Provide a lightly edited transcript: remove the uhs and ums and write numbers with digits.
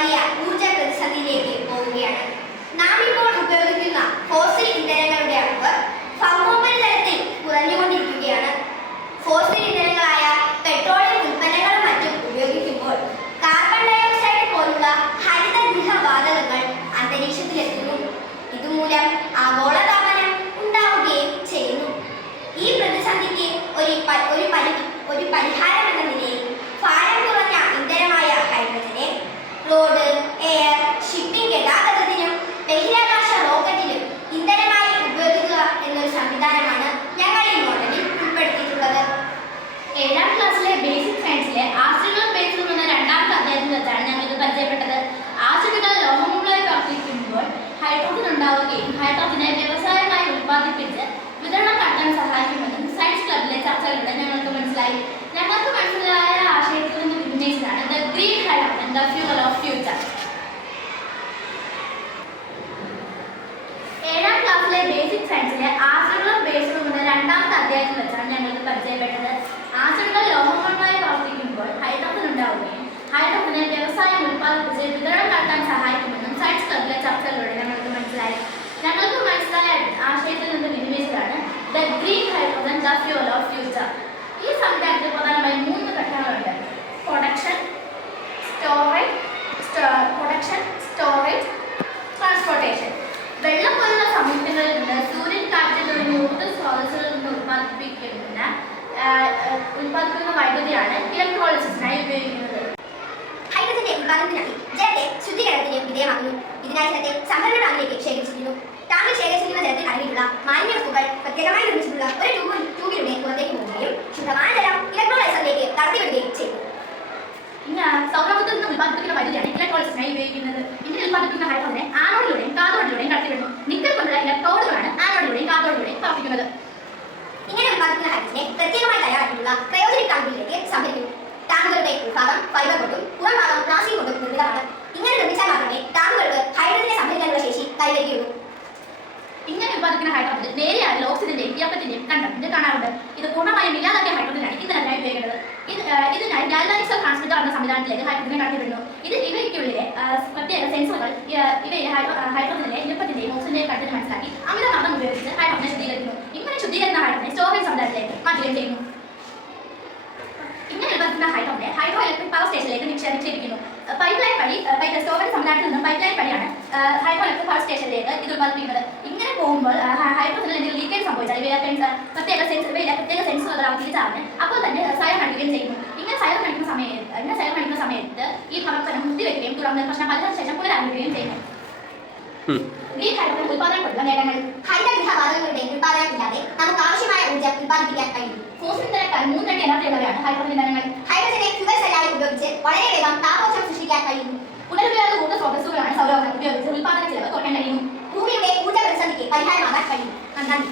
വലിയ ഊർജ പ്രതിസന്ധിയിലേക്ക് പോവുകയാണ്. നാം ഇപ്പോൾ ഉപയോഗിക്കുന്ന ഫോസിൽ ഇന്ധനങ്ങളുടെ അളവ് ഭൗമോപരിതലത്തിൽ കുറഞ്ഞുകൊണ്ടിരിക്കുകയാണ്. ഫോസിൽ ഇന്ധനങ്ങളായ പെട്രോളിയം ഉൽപ്പന്നങ്ങളും മറ്റും ഉപയോഗിക്കുമ്പോൾ കാർബൺ ഡയോക്സൈഡ് പോലുള്ള ഹരിതഗൃഹ വാതകങ്ങൾ അന്തരീക്ഷത്തിലെത്തുന്നു. ഇതുമൂലം ആഗോളതാപനം ഉണ്ടാവുകയും ചെയ്യുന്നു. ഈ പ്രതിസന്ധിക്ക് ഒരു പരിഹാരം എന്ന നിലയിൽ ഭാരം കുറഞ്ഞ ഇന്ധനമായ ഹൈഡ്രജനെ റോഡ്, എയർ, ഷിപ്പിംഗ് ഗതാഗതത്തിനും ബഹിരാകാശ റോക്കറ്റിലും ഇന്ധനമായി ഉപയോഗിക്കുക എന്നൊരു സംവിധാനമാണ് ഞങ്ങൾ ഈ മോഡലിൽ ഉൾപ്പെടുത്തിയിട്ടുള്ളത്. 7ാം ക്ലാസ്സിലെ ബേസിക് സയൻസിലെ ആസിഡുകളും ബേസുകളും എന്ന രണ്ടാമത്തെ അധ്യായത്തിൽ വെച്ചാണ് ഞങ്ങൾ ഇത് പരിചയപ്പെട്ടത്. ആസിഡുകൾ ലോഹങ്ങളായി പ്രവർത്തിക്കുമ്പോൾ ഹൈഡ്രോജൻ ഉണ്ടാവുകയും ഹൈഡ്രോജനെ വ്യവസായമായി ഉൽപ്പാദിപ്പിച്ച് വിതരണം നടത്താൻ സഹായിക്കുമെന്നും സയൻസ് ക്ലബിലെ ചർച്ചകളിലൂടെ ഞങ്ങൾക്ക് മനസ്സിലായി. ഞങ്ങൾക്ക് മനസ്സിലായ ആശയത്തിൽ നിന്ന് ഉന്നയിച്ചതാണ് the green hydrogen the fuel of future. 7ാം ക്ലാസ്സിലെ ബേസിക് സയൻസിലെ ആസിഡുകളും ബേസുകളും എന്ന രണ്ടാമത്തെ അധ്യായത്തിൽ വെച്ചാണ് ഞങ്ങൾക്ക് പരിചയപ്പെട്ടത്. ആസിഡുകൾ ലോഹങ്ങളുമായി പ്രവർത്തിക്കുമ്പോൾ ഹൈഡ്രോജൻ ഉണ്ടാവുകയും ഹൈഡ്രോജനെ വ്യവസായം ഉൽപ്പാദിപ്പിച്ച് വിതരണം നടത്താൻ സഹായിക്കുമെന്നും സയൻസ് ക്ലബിലെ ചർച്ചകളിലൂടെ ഞങ്ങൾക്ക് മനസ്സിലായി. ഞങ്ങൾക്ക് മനസ്സിലായ ആശയത്തിൽ നിന്ന് വിനിമയിച്ചതാണ് the green hydrogen the fuel of future. ഈ സംവിധാനത്തിൽ പ്രധാനമായും 3 ഘട്ടങ്ങളുണ്ട്: പ്രൊഡക്ഷൻ, സ്റ്റോറേജ്, ട്രാൻസ്പോർട്ടേഷൻ. വെള്ളം പോലുള്ള സംയുക്തങ്ങളിൽ നിന്ന് സൂര്യൻ, കാറ്റ് തുടങ്ങിയ ഊർജ്ജ സ്രോതസ്സുകളിൽ നിന്ന് ഉൽപ്പാദിപ്പിക്കുന്ന വൈദ്യുതിയാണ് ഇലക്ട്രോളിസിസിനായി ഉപയോഗിക്കുന്നത്. ഹൈഡ്രജന്റെ ഉൽപ്പാദനത്തിനായി ജലത്തെ ശുദ്ധീകരണത്തിന് വിധേയമാക്കുന്നു. ഇതിനായി ജലത്തെ സംഭരണ ടാങ്കിലേക്ക് ശേഖരിച്ചിരിക്കുന്നു. ടാങ്കിൽ ശേഖരിച്ചിരിക്കുന്ന ജലത്തിൽ അടങ്ങിയിട്ടുള്ള മാലിന്യ വസ്തുക്കൾ പ്രത്യേകമായി നിർമ്മിച്ചിട്ടുള്ള ഒരു ട്യൂബിലൂടെ പുറത്തേക്ക് പോവുകയും ശുദ്ധമായ ജലം ഇലക്ട്രോലൈസറിലേക്ക് കടത്തിവിടുകയും ചെയ്യുന്നു. സൗരോർജ്ജത്തിൽ നിന്ന് ഉൽപ്പാദിപ്പിക്കുന്ന വൈദ്യുതിയാണ് ഇലക്ട്രോളിസിസിനായി ഉപയോഗിക്കുന്നത്. ഇതിൽ ഉൽപ്പാദിപ്പിക്കുന്ന ഹൈഡ്രോജനെ ആനോഡിലൂടെയും കാഥോഡിലൂടെയും കടത്തിവിടുന്നു. നിക്കൽ കൊണ്ടുള്ള ഇലക്ട്രോഡുകളാണ് ആനോഡിലൂടെയും കാഥോഡിലൂടെയും പ്രവർത്തിക്കുന്നത്. ഇങ്ങനെ ഉൽപ്പാദിപ്പിക്കുന്ന ഹൈഡ്രജനെ പ്രത്യേകമായി തയ്യാറാക്കിയിട്ടുള്ള ക്രയോജനിക് ടാങ്കുകളിലേക്ക് സംഭരിക്കുന്നു. ടാങ്കുകളുടെ ഉൾഭാഗം ഫൈബർ കൊണ്ടും പുറംഭാഗം പ്ലാസ്റ്റിക് കൊണ്ടും നിർമ്മിതമാണ്. ഇങ്ങനെ നിർമ്മിച്ചാൽ മാത്രമേ ടാങ്കുകൾക്ക് ഹൈഡ്രജനെ സംഭരിക്കാനുള്ള ശേഷി കൈവരികയുള്ളൂ. ഇങ്ങനെ ഉൽപ്പാദിക്കുന്ന ഹൈഡ്രോജൻ നേരിയ ഓക്സിജന്റെയും ഈർപ്പത്തിന്റെയും കണ്ടന്റ് കാണാറുണ്ട്. ഇത് പൂർണ്ണമായും ഇല്ലാതാക്കിയ ഹൈഡ്രോജനാണ് ഇന്ധനത്തിനായി ഉപയോഗിക്കുന്നത്. ഇതിനായി ഗാൽവാനിക് ട്രാൻസ്മിറ്റർ എന്ന സംവിധാനത്തിലേക്ക് ഹൈഡ്രോജനെ കടത്തിവിടുന്നു. ഇവയ്ക്കുള്ളിലെ പ്രത്യേക സെൻസറുകൾ ഇവയിലെ ഹൈഡ്രോജനിലെ ഈർപ്പത്തിന്റെയും ഓക്സിജന്റെയും കണ്ടന്റ് മനസ്സിലാക്കി അമിതമർദ്ദം ഉപയോഗിച്ച് ഹൈഡ്രോജനെ ശുദ്ധീകരിക്കുന്നു. ഇങ്ങനെ ശുദ്ധീകരിക്കുന്ന ഹൈഡ്രോജനെ സ്റ്റോറേജ് സംവിധാനത്തിലേക്ക് മാറ്റുകയും ചെയ്യുന്നു. ഇങ്ങനെ ഉൽപ്പാദിക്കുന്ന ഹൈഡ്രോജനെ ഹൈഡ്രോ ഇലക്ട്രിക് പവർ സ്റ്റേഷനിലേക്ക് നിക്ഷേപിക്കുന്നു. പൈപ്പ് ലൈൻ വഴി സ്റ്റോറേജ് സംവിധാനത്തിൽ നിന്നും പൈപ്പ് ലൈൻ വഴിയാണ് ഹൈഡ്രോ ഇലക്ട്രിക് പവർ സ്റ്റേഷനിലേക്ക് ഇത് ഉൽപ്പാദിപ്പിക്കുന്നത്. ഇങ്ങനെ പോകുമ്പോൾ ഹൈഡ്രോജനിൽ എന്തെങ്കിലും ലീക്കേജ് സംഭവിച്ചാൽ പ്രത്യേക സെൻസറുകൾ അവർ തിരിച്ചറിഞ്ഞ് അപ്പോൾ തന്നെ സൈറൺ അടിക്കുകയും ചെയ്യുന്നു. ഇങ്ങനെ സൈറൺ അടിക്കുന്ന സമയത്ത് ഈ പ്രവർത്തനം നിർത്തിവെക്കുകയും തുടർന്ന് പ്രശ്നം പലതിനു ശേഷം പുനരാരംഭിക്കുകയും ചെയ്യുന്നു. ഗ്രീൻ ഹൈഡ്രോജൻ ഉൽപ്പാദനപ്പെടുന്ന നേട്ടങ്ങൾ: ഹരിതഗൃഹ വാതകങ്ങളുടെ ഉൽപ്പാദനമില്ലാതെ നമുക്ക് ആവശ്യമായ ഊർജ്ജം ഉൽപ്പാദിപ്പിക്കാൻ കഴിയും. ഫോസിൽ ഇന്ധനങ്ങൾ 3 എനർജിയുള്ളവയാണ് ഹൈഡ്രോജൻ ഇന്ധനങ്ങൾ. ഹൈഡ്രജനെ ഫ്യൂവൽ സെല്ലായി ഉപയോഗിച്ച് വളരെ വേഗം താപോർജ്ജം സൃഷ്ടിക്കാൻ കഴിയുന്നു. പുനരുപയോഗ ഊർജ്ജ സ്രോതസ്സുകളാണ് സൗരോർജ്ജം ഉപയോഗിച്ച് ഉൽപ്പാദന ചെലവ് കുറയ്ക്കാൻ കഴിയുന്നു. ഭൂമിയുടെ ഊർജ്ജ പ്രതിസന്ധിക്ക് പരിഹാരമാകാൻ കഴിയും. നന്ദി.